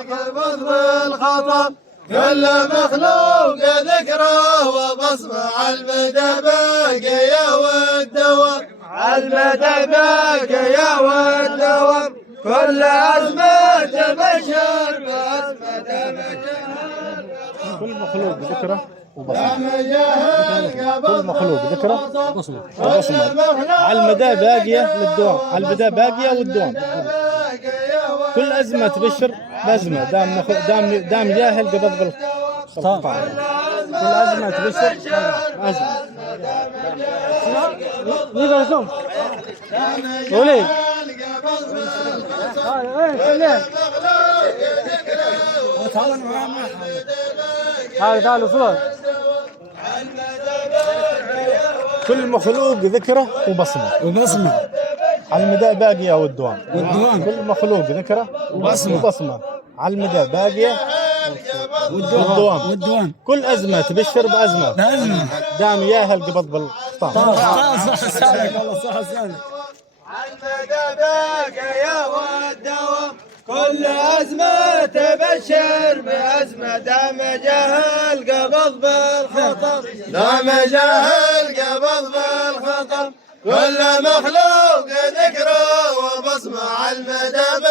القبض بالخطر كل مخلوق ذكره وبصمه على المدى باقي والدوام على المدى باقي والدوام كل أزمة تبشر بأزمة كل مخلوق ذكره وبصمه كل مخلوق ذكره وبصمه على المدى باقيه للدوام على المدى باقيه والدوام كل أزمة تبشر بأزمة دام جاهل قبض بالخطأ كل أزمة تبشر بأزمة ليه بزوم وليه تعالوا صور كل مخلوق ذكره وبصمه على المدى باقية والدوام كل مخلوق ذكره وبصمه على المدى باقية والدوام كل أزمة تبشر بأزمة دام ياهل قبض بالخطام صح والله صح على المدى باقية والدوام كل أزمة تبشر بأزمة دام جهل قبض بالخطر دام جهل قبض بالخطر كل مخلوق ذكره وبصمه على المدى